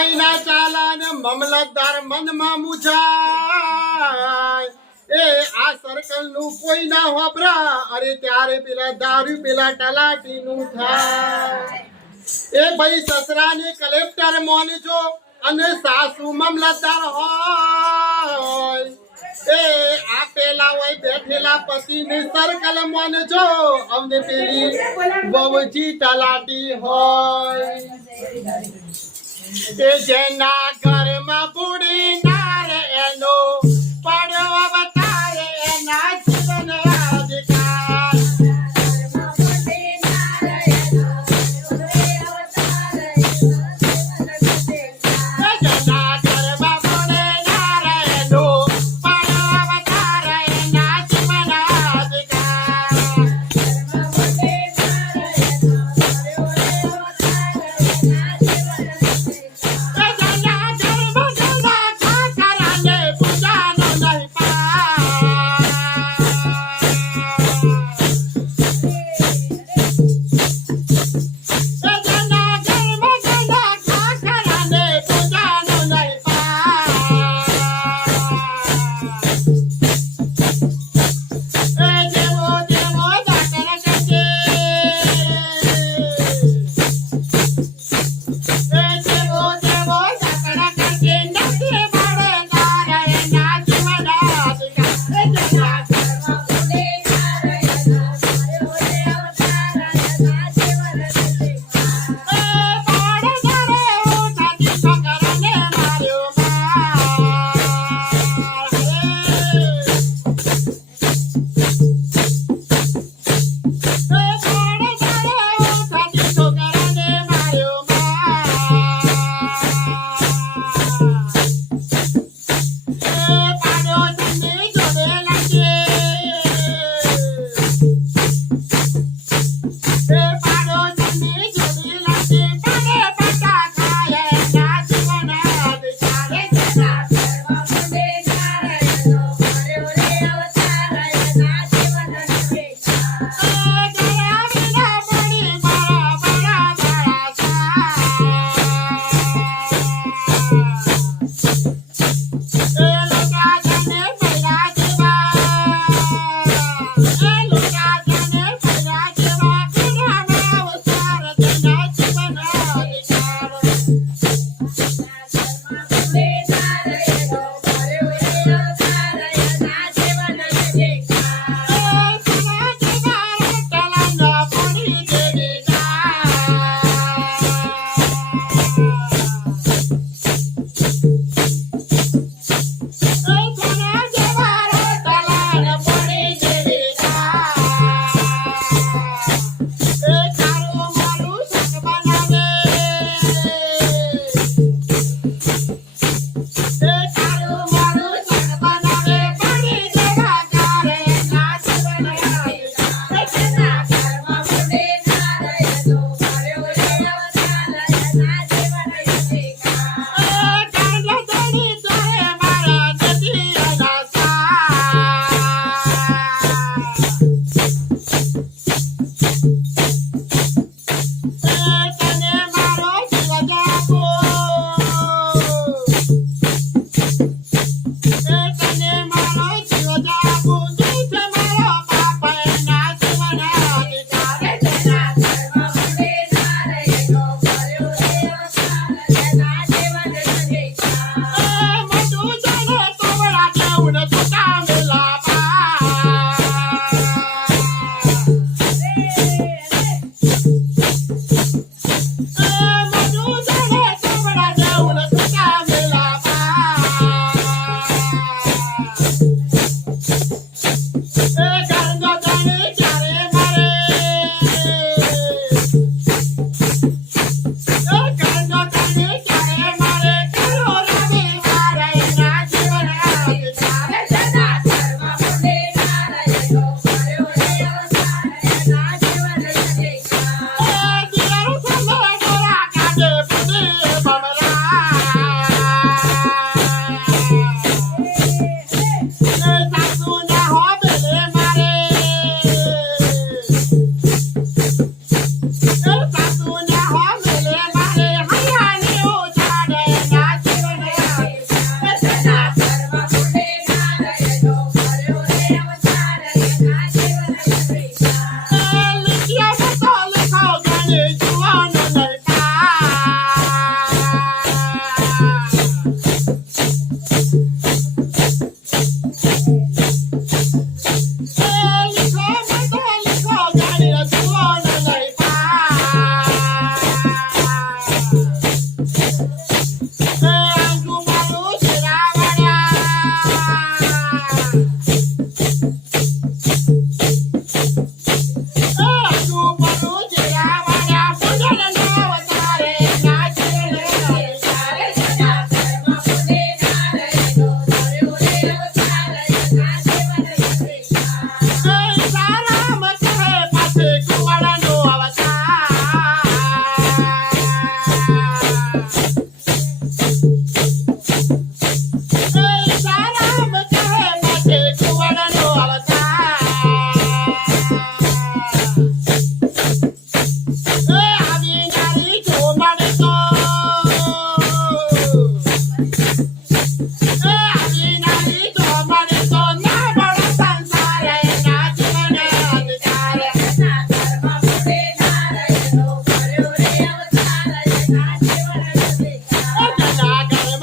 ના ચાલા ને મામલતદાર મનમાં મુજાય એ આ સર્કલનું કોઈ ના હોબરા અરે ત્યારે પેલા દારૂ, પેલા તલાટી નું થાય. એ ભાઈ સસરા ને કલેક્ટર મોનજો અને સાસુ મમલતદાર હોય. એ આ પેલા હોય બેઠેલા પતિ ને સર્કલ મોનજો. અમને પેલી બવજી તલાટી હોય. જેના ઘરમાં બુડી નાર એનો